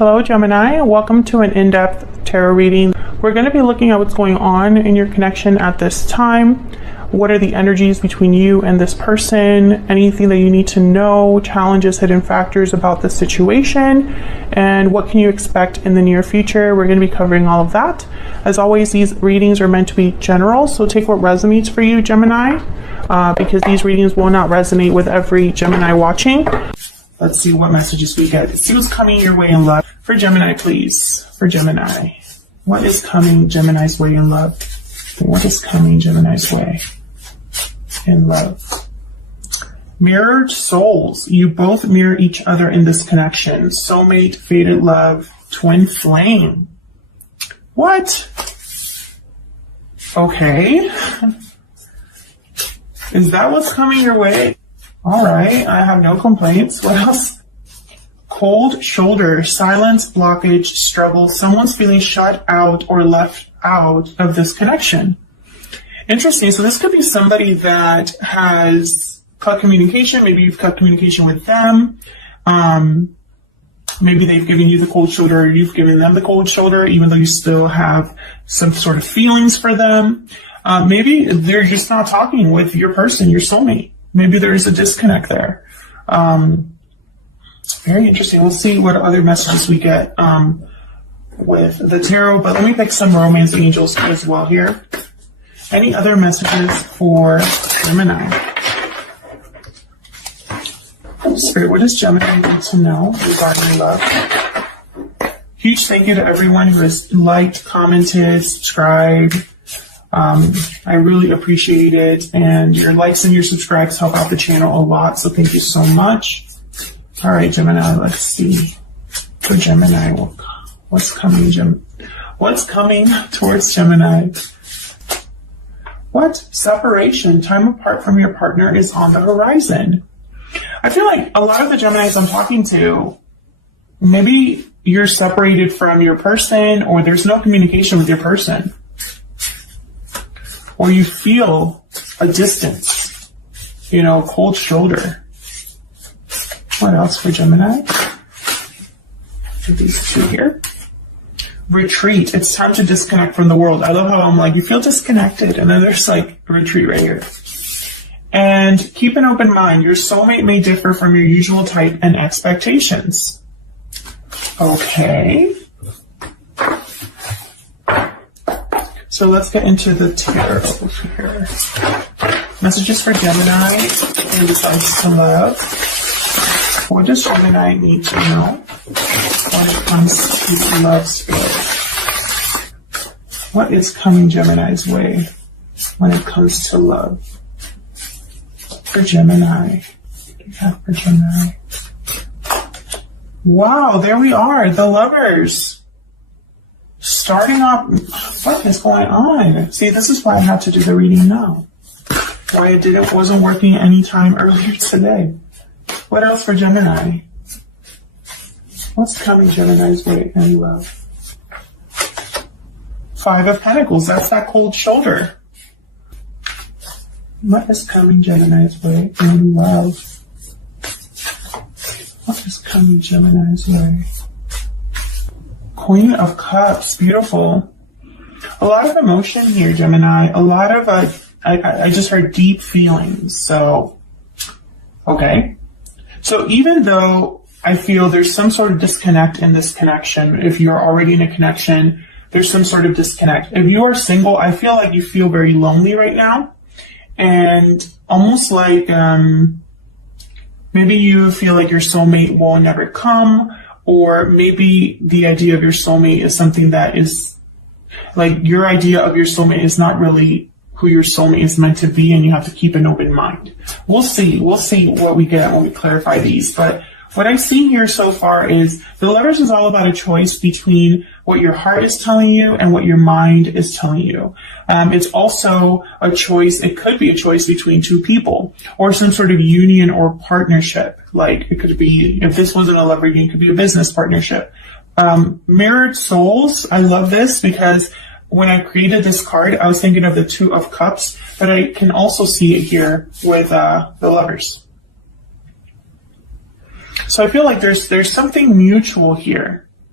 Hello Gemini, welcome to an in-depth tarot reading. We're going to be looking at what's going on in your connection at this time. What are the energies between you and this person? Anything that you need to know, challenges, hidden factors about the situation, and what can you expect in the near future? We're going to be covering all of that. As always, these readings are meant to be general, so take what resonates for you, Gemini, because these readings will not resonate with every Gemini watching. Let's see what messages we get. See what's coming your way in love. For Gemini, please. For Gemini. What is coming Gemini's way in love? What is coming Gemini's way in love? Mirrored souls. You both mirror each other in this connection. Soulmate, fated love, twin flame. What? Okay. Is that what's coming your way? All right, I have no complaints. What else? Cold shoulder, silence, blockage, struggle. Someone's feeling shut out or left out of this connection. Interesting. So this could be somebody that has cut communication. Maybe you've cut communication with them. Maybe they've given you the cold shoulder, or you've given them the cold shoulder, even though you still have some sort of feelings for them. Maybe they're just not talking with your person, your soulmate. Maybe there's a disconnect there. Very interesting. We'll see what other messages we get with the tarot, but let me pick some romance angels as well here. Any other messages for Gemini? Spirit, what does Gemini need to know regarding love? Huge thank you to everyone who has liked, commented, subscribed. I really appreciate it, and your likes and your subscribes help out the channel a lot, so thank you so much. All right, Gemini, let's see. For Gemini, what's coming, what's coming towards Gemini? What? Separation, time apart from your partner is on the horizon. I feel like a lot of the Geminis I'm talking to, maybe you're separated from your person, or there's no communication with your person. Or you feel a distance, cold shoulder. What else for Gemini? For these two here. Retreat. It's time to disconnect from the world. I love how I'm like, you feel disconnected, and then there's like retreat right here. And keep an open mind. Your soulmate may differ from your usual type and expectations. Okay. So let's get into the tarot here. Messages for Gemini who decides to love. What does Gemini need to know when it comes to love spirit? What is coming Gemini's way when it comes to love? For Gemini. What do you have for Gemini? Wow, there we are, the lovers. Starting off, what is going on? See, this is why I had to do the reading now. Why it wasn't working any time earlier today. What else for Gemini? What's coming Gemini's way in love? Five of Pentacles, that's that cold shoulder. What is coming Gemini's way in love? What is coming Gemini's way? Queen of Cups, beautiful. A lot of emotion here, Gemini. A lot of, I just heard deep feelings. So, okay. So even though I feel there's some sort of disconnect in this connection, if you're already in a connection, there's some sort of disconnect. If you are single, I feel like you feel very lonely right now. And almost like, maybe you feel like your soulmate will never come. Or maybe the idea of your soulmate is something that is like your idea of your soulmate is not really who your soulmate is meant to be, and you have to keep an open mind. We'll see what we get when we clarify these. But what I've seen here so far is the Lovers is all about a choice between what your heart is telling you and what your mind is telling you. It's also a choice. It could be a choice between two people or some sort of union or partnership. Like it could be, if this wasn't a love reading, it could be a business partnership. Mirrored souls. I love this because when I created this card, I was thinking of the Two of Cups, but I can also see it here with the Lovers. So I feel like there's something mutual here.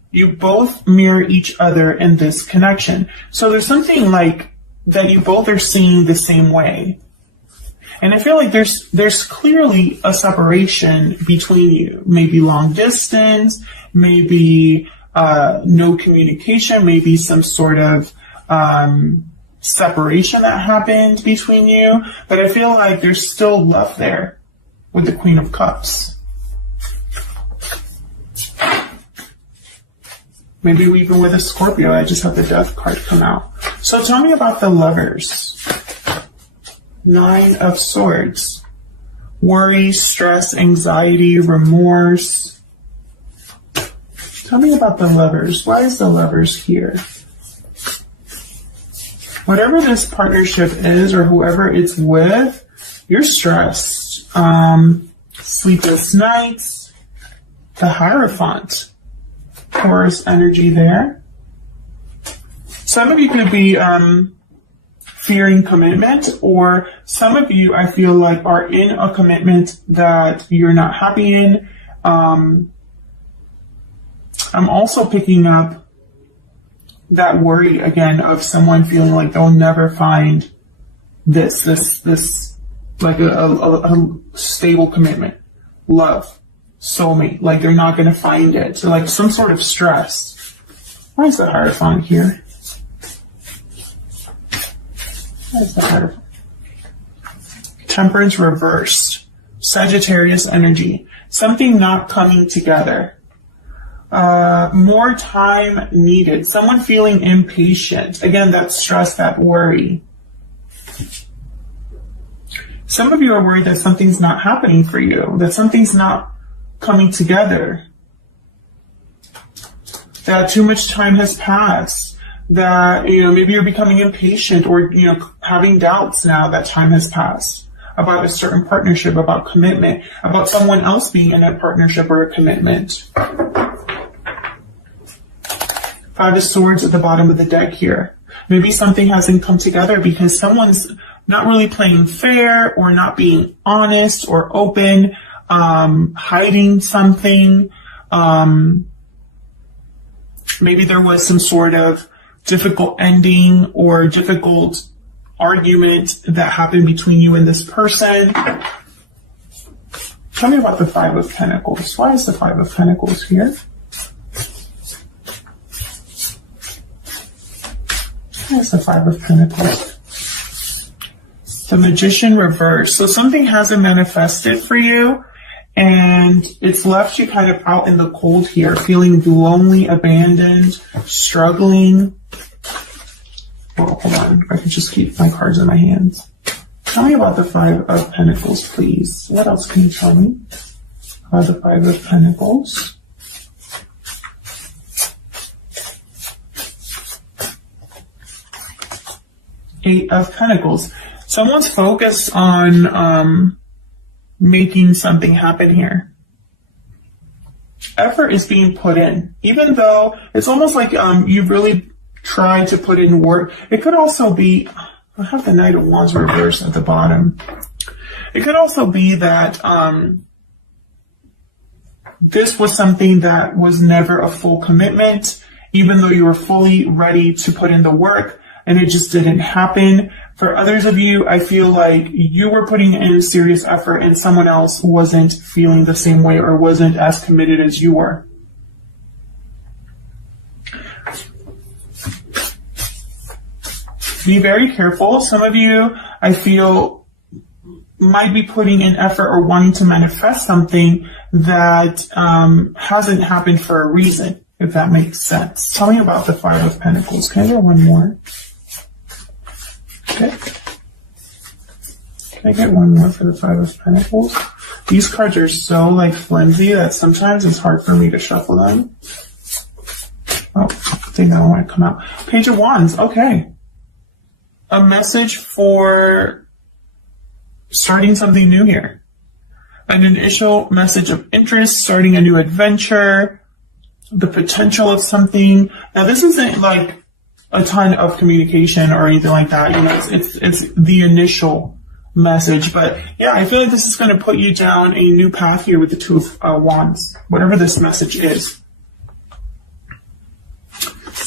You both mirror each other in this connection. So there's something like that you both are seeing the same way. And I feel like there's clearly a separation between you. Maybe long distance, maybe no communication, maybe some sort of separation that happened between you. But I feel like there's still love there with the Queen of Cups. Maybe even with a Scorpio. I just have the Death card come out. So tell me about the Lovers. 9 of Swords. Worry, stress, anxiety, remorse. Tell me about the Lovers. Why is the Lovers here? Whatever this partnership is or whoever it's with, you're stressed. Sleepless nights. The Hierophant. Taurus energy there. Some of you could be fearing commitment, or some of you, I feel like, are in a commitment that you're not happy in. I'm also picking up that worry again of someone feeling like they'll never find this like a stable commitment, love, soulmate, like they're not going to find it. So like some sort of stress. Why is the Hierophant here? Why is the Hierophant? Temperance reversed. Sagittarius energy. Something not coming together. More time needed. Someone feeling impatient. Again, that stress, that worry. Some of you are worried that something's not happening for you, that something's not coming together, that too much time has passed, that, maybe you're becoming impatient or, having doubts now that time has passed about a certain partnership, about commitment, about someone else being in a partnership or a commitment. 5 of Swords at the bottom of the deck here. Maybe something hasn't come together because someone's not really playing fair or not being honest or open, hiding something. Maybe there was some sort of difficult ending or difficult argument that happened between you and this person. Tell me about the 5 of Pentacles. Why is the 5 of Pentacles here? Why is the 5 of Pentacles? The Magician reversed. So something hasn't manifested for you, and it's left you kind of out in the cold here, feeling lonely, abandoned, struggling. Oh, hold on. I can just keep my cards in my hands. Tell me about the 5 of Pentacles, please. What else can you tell me about the 5 of Pentacles? Eight of Pentacles. Someone's focused on making something happen here. Effort is being put in, even though it's almost like you've really tried to put in work. It could also be, I have the Knight of Wands reversed at the bottom. It could also be that this was something that was never a full commitment, even though you were fully ready to put in the work, and it just didn't happen. For others of you, I feel like you were putting in serious effort and someone else wasn't feeling the same way or wasn't as committed as you were. Be very careful. Some of you, I feel, might be putting in effort or wanting to manifest something that hasn't happened for a reason, if that makes sense. Tell me about the 5 of Pentacles. Can I get one more? Okay. Can I get one more for the 5 of Pentacles? These cards are so flimsy that sometimes it's hard for me to shuffle them. Oh, I think I don't want to come out. Page of Wands. Okay. A message for starting something new here. An initial message of interest, starting a new adventure, the potential of something. Now, this isn't like a ton of communication or anything like that. It's the initial message. But yeah, I feel like this is going to put you down a new path here with the 2 of Wands, whatever this message is.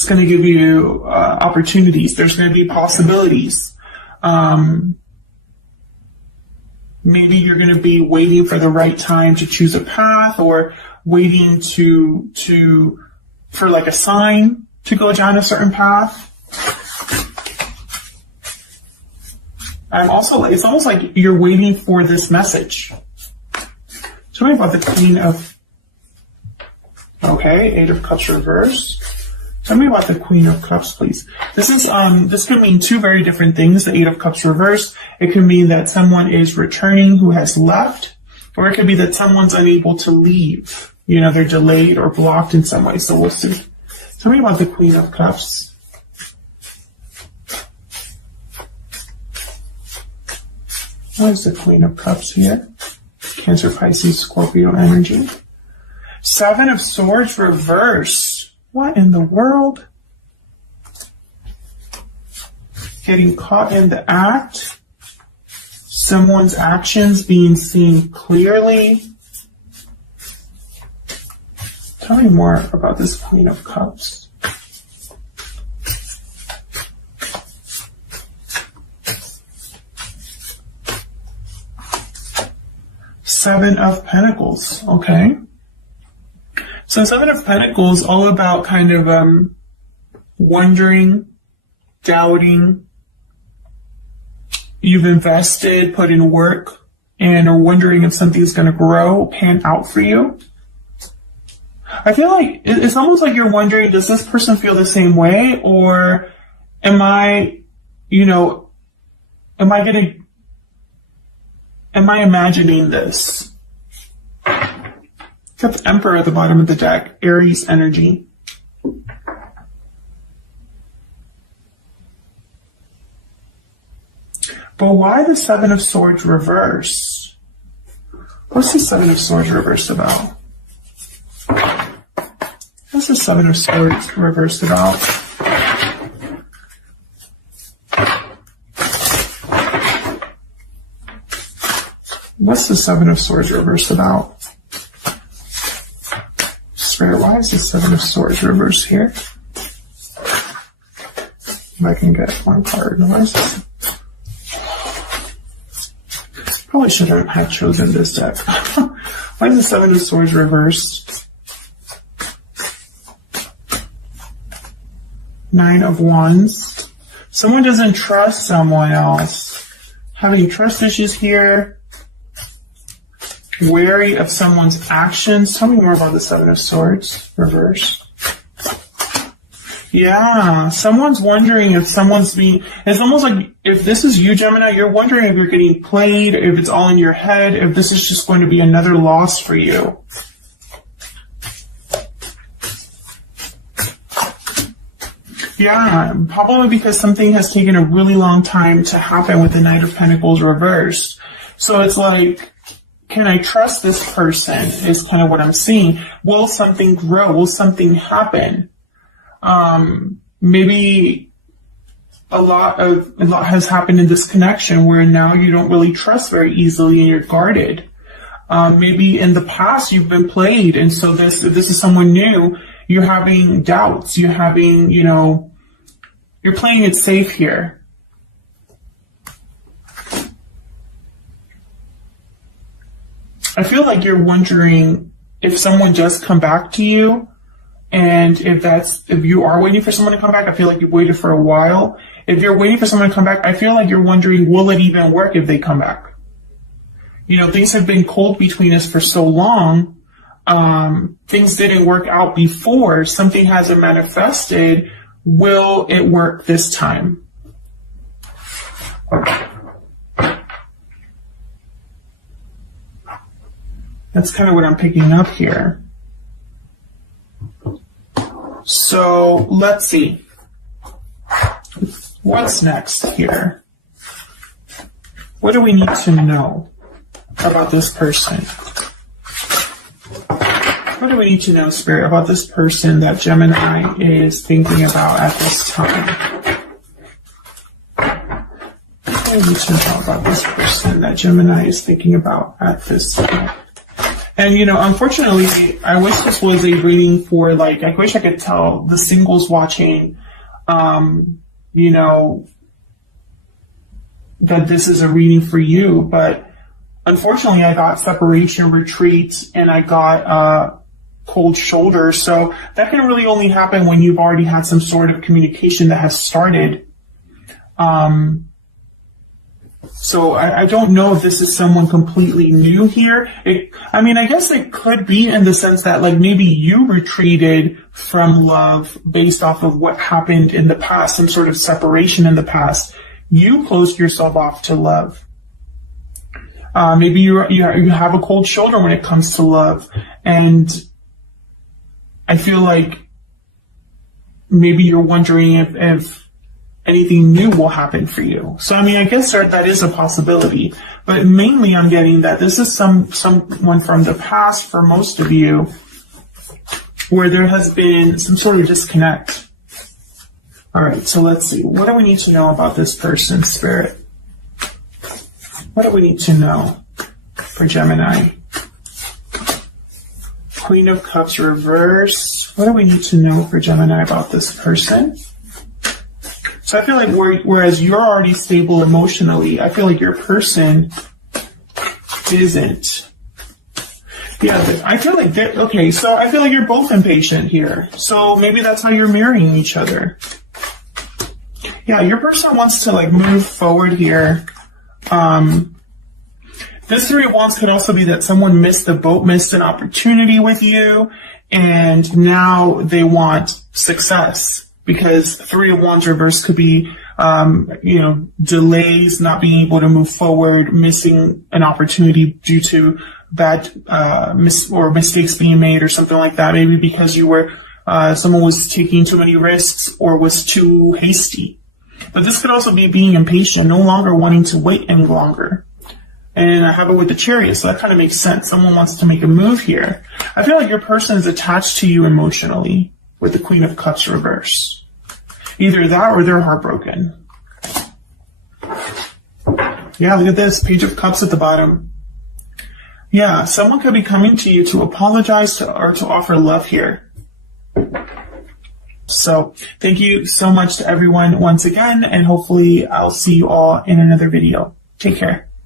It's going to give you opportunities. There's going to be possibilities. Maybe you're going to be waiting for the right time to choose a path, or waiting for like a sign to go down a certain path. It's almost like you're waiting for this message. Tell me about the Queen of, okay, Eight of Cups reverse. Tell me about the Queen of Cups, please. This could mean two very different things. The Eight of Cups reverse. It could mean that someone is returning who has left, or it could be that someone's unable to leave. You know, they're delayed or blocked in some way. So we'll see. Tell me about the Queen of Cups. What is the Queen of Cups here? Cancer, Pisces, Scorpio energy. Seven of Swords reverse. What in the world? Getting caught in the act. Someone's actions being seen clearly. Tell me more about this Queen of Cups. Seven of Pentacles. Okay. So Seven of Pentacles, all about kind of wondering, doubting. You've invested, put in work, and are wondering if something's going to grow, pan out for you. I feel like it's almost like you're wondering, does this person feel the same way? Or am I imagining this? Got the Emperor at the bottom of the deck, Aries energy. But why the Seven of Swords reverse? What's the Seven of Swords reversed about? What's the Seven of Swords reversed about? What's the Seven of Swords reversed about? Spirit, why is the Seven of Swords reversed here? If I can get one card. Why is this? Probably shouldn't have chosen this deck. Why is the Seven of Swords reversed? Nine of Wands. Someone doesn't trust someone else. Having trust issues here. Wary of someone's actions. Tell me more about the Seven of Swords reverse. Yeah, someone's wondering if someone's being, it's almost like if this is you, Gemini, you're wondering if you're getting played, if it's all in your head, if this is just going to be another loss for you. Yeah, probably because something has taken a really long time to happen with the Knight of Pentacles reversed. So it's like, can I trust this person is kind of what I'm seeing. Will something grow? Will something happen? Maybe a lot has happened in this connection where now you don't really trust very easily and you're guarded. Maybe in the past you've been played, and so this is someone new. You're having doubts. You're having, you're playing it safe here. I feel like you're wondering if someone does come back to you. And if you are waiting for someone to come back, I feel like you've waited for a while. If you're waiting for someone to come back, I feel like you're wondering, will it even work if they come back? Things have been cold between us for so long. Things didn't work out before. Something hasn't manifested. Will it work this time? That's kind of what I'm picking up here. So let's see. What's next here? What do we need to know about this person? What do we need to know, Spirit, about this person that Gemini is thinking about at this time? What do we need to know about this person that Gemini is thinking about at this time? And, you know, unfortunately, I wish this was a reading for, like, I wish I could tell the singles watching, you know, that this is a reading for you. But unfortunately, I got separation, retreat, and I got cold shoulder. So that can really only happen when you've already had some sort of communication that has started. So I don't know if this is someone completely new here. I mean, I guess it could be in the sense that, like, maybe you retreated from love based off of what happened in the past, some sort of separation in the past. You closed yourself off to love. Maybe you have a cold shoulder when it comes to love. And I feel like maybe you're wondering if anything new will happen for you. So, I mean, I guess that is a possibility. But mainly I'm getting that this is someone from the past for most of you where there has been some sort of disconnect. All right, so let's see. What do we need to know about this person, Spirit? What do we need to know for Gemini? Queen of Cups reverse. What do we need to know for Gemini about this person? So I feel like whereas you're already stable emotionally, I feel like your person isn't. Yeah, I feel like okay, so I feel like you're both impatient here. So maybe that's how you're marrying each other. Yeah, your person wants to, like, move forward here. This Three of Wands could also be that someone missed the boat, missed an opportunity with you, and now they want success. Because Three of Wands reverse could be, you know, delays, not being able to move forward, missing an opportunity due to bad mistakes being made or something like that. Maybe because you were someone was taking too many risks or was too hasty. But this could also be being impatient, no longer wanting to wait any longer. And I have it with the Chariot, so that kind of makes sense. Someone wants to make a move here. I feel like your person is attached to you emotionally with the Queen of Cups reverse. Either that or they're heartbroken. Yeah, look at this. Page of Cups at the bottom. Yeah, someone could be coming to you to apologize or to offer love here. So thank you so much to everyone once again, and hopefully I'll see you all in another video. Take care.